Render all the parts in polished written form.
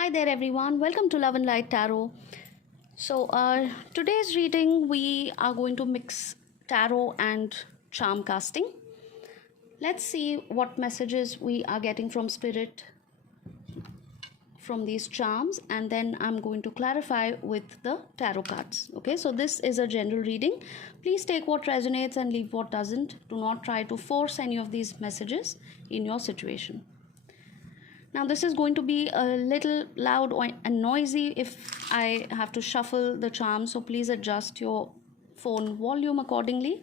Hi there, everyone. Welcome to Love and Light Tarot. Today's reading, we are going to mix tarot and charm casting. Let's see what messages we are getting from Spirit from these charms, and then I'm going to clarify with the tarot cards. Okay, so this is a general reading. Please take what resonates and leave what doesn't. Do not try to force any of these messages in your situation. Now this is going to be a little loud and noisy if I have to shuffle the charm, so please adjust your phone volume accordingly.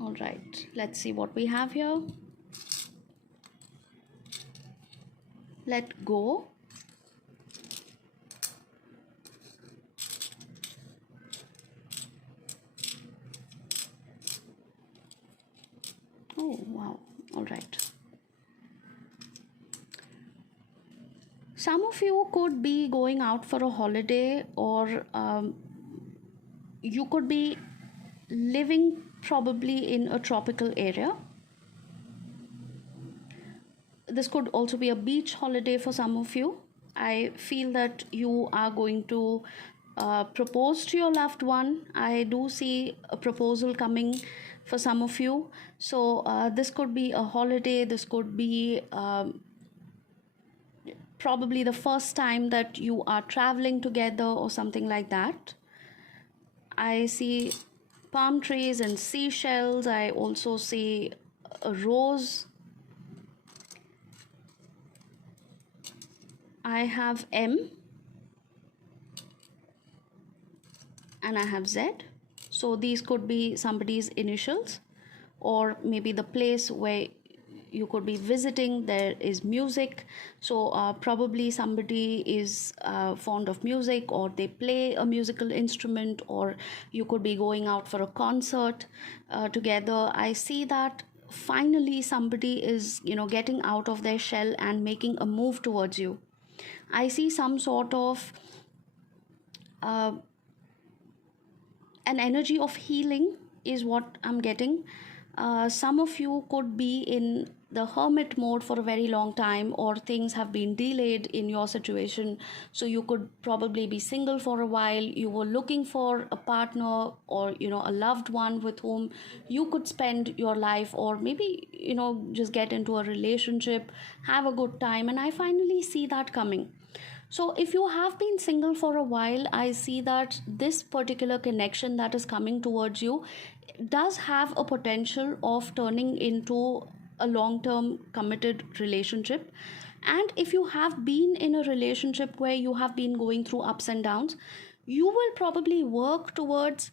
All right, let's see what we have here. Let go. Oh, wow. All right. Some of you could be going out for a holiday, or you could be living probably in a tropical area. This could also be a beach holiday for some of you. I feel that you are going to propose to your loved one. I do see a proposal coming for some of you. So this could be a holiday. This could be probably the first time that you are traveling together or something like that. I see palm trees and seashells. I also see a rose. I have M and I have Z. So these could be somebody's initials, or maybe the place where you could be visiting, there is music. So probably somebody is fond of music, or they play a musical instrument, or you could be going out for a concert together. I see that finally somebody is getting out of their shell and making a move towards you. I see some sort of an energy of healing is what I'm getting. Some of you could be in the hermit mode for a very long time, or things have been delayed in your situation. So you could probably be single for a while. You were looking for a partner, or a loved one with whom you could spend your life, or maybe just get into a relationship, have a good time. And I finally see that coming. So if you have been single for a while, I see that this particular connection that is coming towards you does have a potential of turning into a long-term committed relationship. And if you have been in a relationship where you have been going through ups and downs, you will probably work towards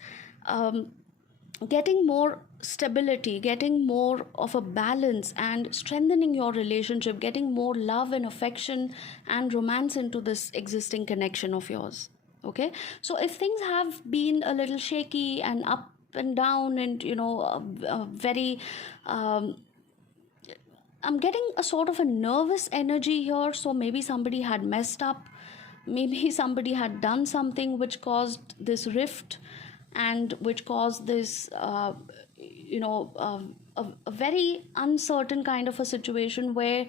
getting more stability, getting more of a balance, and strengthening your relationship, getting more love and affection and romance into this existing connection of yours. Okay, so if things have been a little shaky and up and down, and very I'm getting a sort of a nervous energy here. So maybe somebody had messed up, maybe somebody had done something which caused this rift, and which caused this a very uncertain kind of a situation where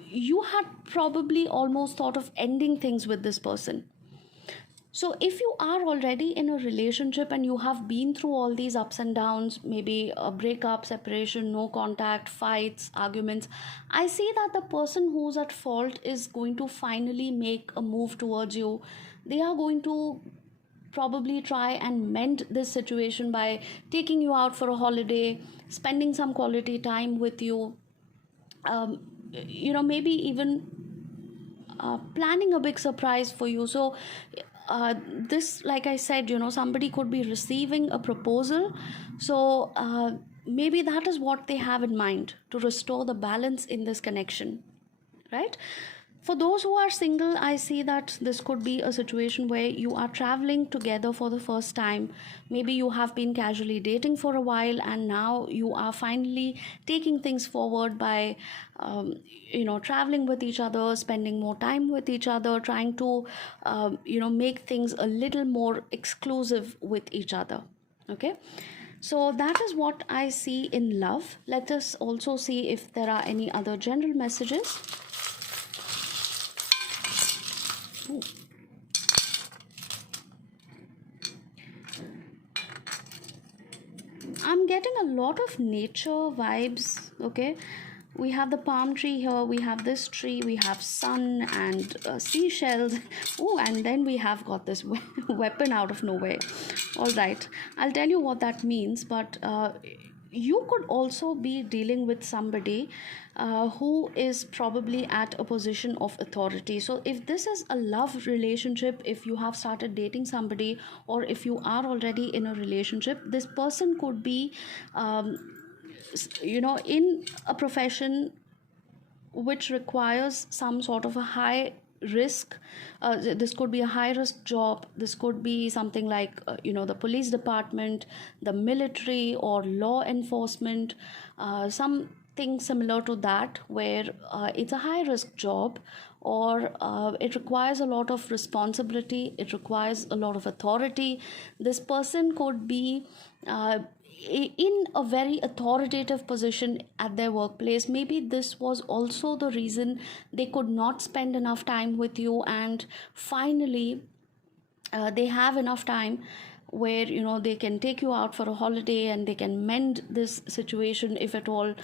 you had probably almost thought of ending things with this person. So if you are already in a relationship and you have been through all these ups and downs, maybe a breakup, separation, no contact, fights, arguments, I see that the person who's at fault is going to finally make a move towards you. They are going to probably try and mend this situation by taking you out for a holiday, spending some quality time with you, maybe even planning a big surprise for you. So this, like I said, somebody could be receiving a proposal. So maybe that is what they have in mind, to restore the balance in this connection, right? For those who are single, I see that this could be a situation where you are traveling together for the first time. Maybe you have been casually dating for a while, and now you are finally taking things forward by, traveling with each other, spending more time with each other, trying to, make things a little more exclusive with each other. Okay. So that is what I see in love. Let us also see if there are any other general messages. Ooh. I'm getting a lot of nature vibes. Okay, we have the palm tree here, we have this tree, we have sun and seashells. Oh, and then we have got this weapon out of nowhere. All right, I'll tell you what that means, but you could also be dealing with somebody who is probably at a position of authority. So if this is a love relationship, if you have started dating somebody, or if you are already in a relationship, this person could be in a profession which requires some sort of a high risk. This could be a high risk job. This could be something like the police department, the military, or law enforcement, something similar to that, where it's a high risk job, or it requires a lot of responsibility, it requires a lot of authority. This person could be in a very authoritative position at their workplace. Maybe this was also the reason they could not spend enough time with you, and finally they have enough time where they can take you out for a holiday, and they can mend this situation. If at all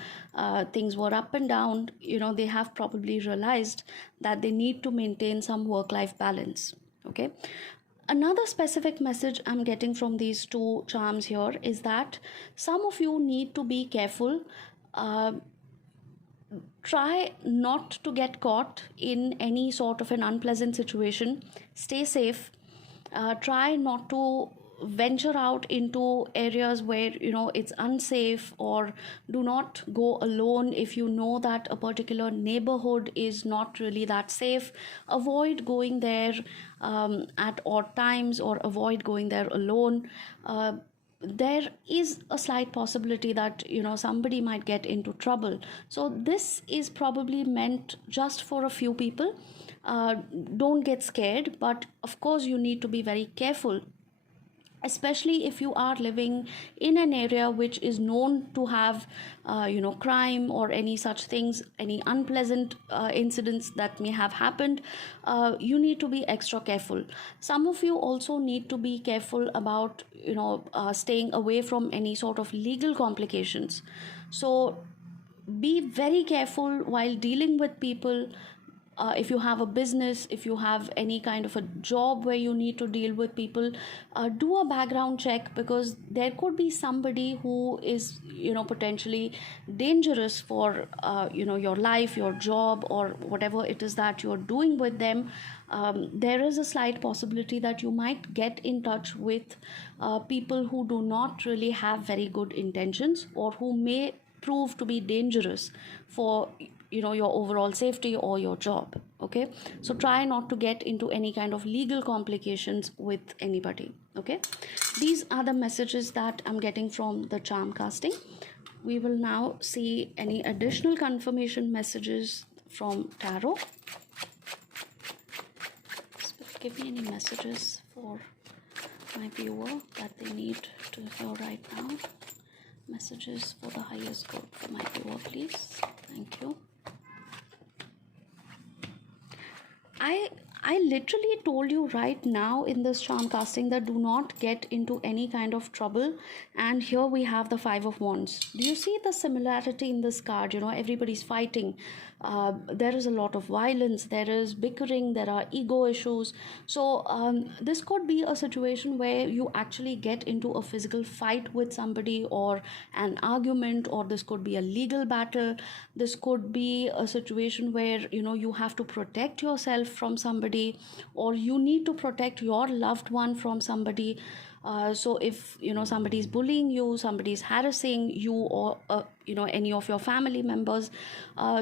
things were up and down, they have probably realized that they need to maintain some work life balance. Okay. Another specific message I'm getting from these two charms here is that some of you need to be careful. Uh, Try not to get caught in any sort of an unpleasant situation. Stay safe. Try not to venture out into areas where it's unsafe, or do not go alone if you know that a particular neighborhood is not really that safe. Avoid going there at odd times, or avoid going there alone. There is a slight possibility that somebody might get into trouble. So this is probably meant just for a few people. Don't get scared, but of course you need to be very careful, especially if you are living in an area which is known to have crime or any such things, any unpleasant incidents that may have happened. You need to be extra careful. Some of you also need to be careful about staying away from any sort of legal complications. So be very careful while dealing with people. If you have a business, if you have any kind of a job where you need to deal with people, do a background check, because there could be somebody who is potentially dangerous for your life, your job, or whatever it is that you're doing with them. There is a slight possibility that you might get in touch with people who do not really have very good intentions, or who may prove to be dangerous for your overall safety or your job. Okay, so try not to get into any kind of legal complications with anybody. Okay, these are the messages that I'm getting from the charm casting. We will now see any additional confirmation messages from tarot. Give me any messages for my viewer that they need to hear right now. Messages for the highest good for my viewer, please. Thank you. I literally told you right now in this charm casting that do not get into any kind of trouble. And here we have the Five of Wands. Do you see the similarity in this card? Everybody's fighting. There is a lot of violence. There is bickering. There are ego issues. So this could be a situation where you actually get into a physical fight with somebody, or an argument, or this could be a legal battle. This could be a situation where you have to protect yourself from somebody, or you need to protect your loved one from somebody. So if somebody's bullying you, somebody's harassing you, or any of your family members,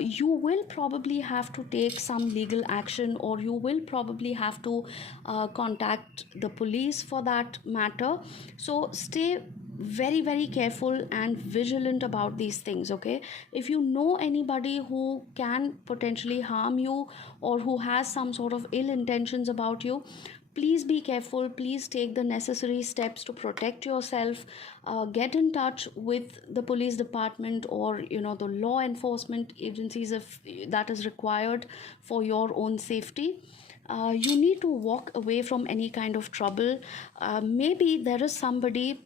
you will probably have to take some legal action, or you will probably have to contact the police for that matter. So stay very very careful and vigilant about these things. Okay, if you know anybody who can potentially harm you, or who has some sort of ill intentions about you, please be careful. Please take the necessary steps to protect yourself. Get in touch with the police department, or the law enforcement agencies if that is required for your own safety. You need to walk away from any kind of trouble. Maybe there is somebody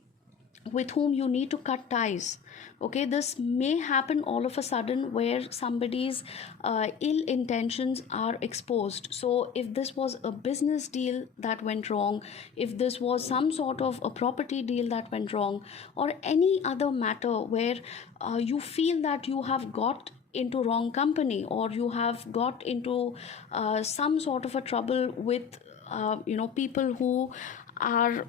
with whom you need to cut ties. Okay, this may happen all of a sudden, where somebody's ill intentions are exposed. So if this was a business deal that went wrong, if this was some sort of a property deal that went wrong, or any other matter where you feel that you have got into wrong company, or you have got into some sort of a trouble with people who are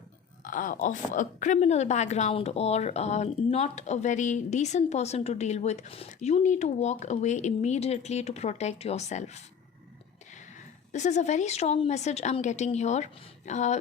of a criminal background, or not a very decent person to deal with, you need to walk away immediately to protect yourself. This is a very strong message I'm getting here. uh,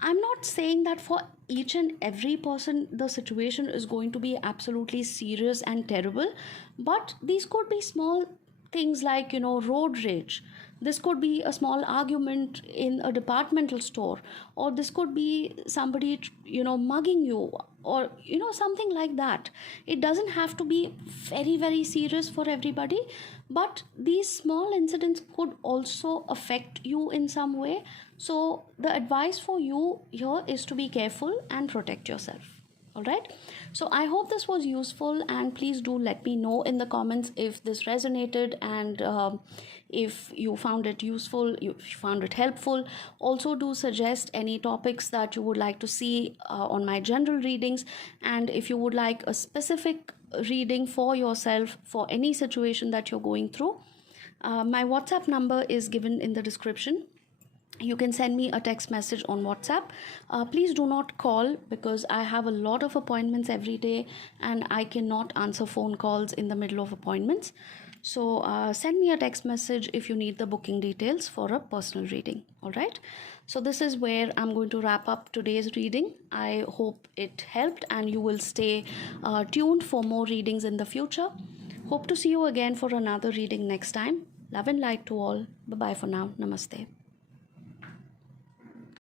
I'm not saying that for each and every person the situation is going to be absolutely serious and terrible, but these could be small things like road rage. This could be a small argument in a departmental store, or this could be somebody mugging you, or something like that. It doesn't have to be very very serious for everybody, but these small incidents could also affect you in some way. So the advice for you here is to be careful and protect yourself. All right, so I hope this was useful, and please do let me know in the comments if this resonated, and if you found it useful, if you found it helpful. Also do suggest any topics that you would like to see on my general readings, and if you would like a specific reading for yourself for any situation that you're going through, my WhatsApp number is given in the description. You can send me a text message on WhatsApp. Please do not call, because I have a lot of appointments every day and I cannot answer phone calls in the middle of appointments. So send me a text message if you need the booking details for a personal reading. All right, so this is where I'm going to wrap up today's reading. I hope it helped, and you will stay tuned for more readings in the future. Hope to see you again for another reading next time. Love and light to all. Bye bye for now. Namaste.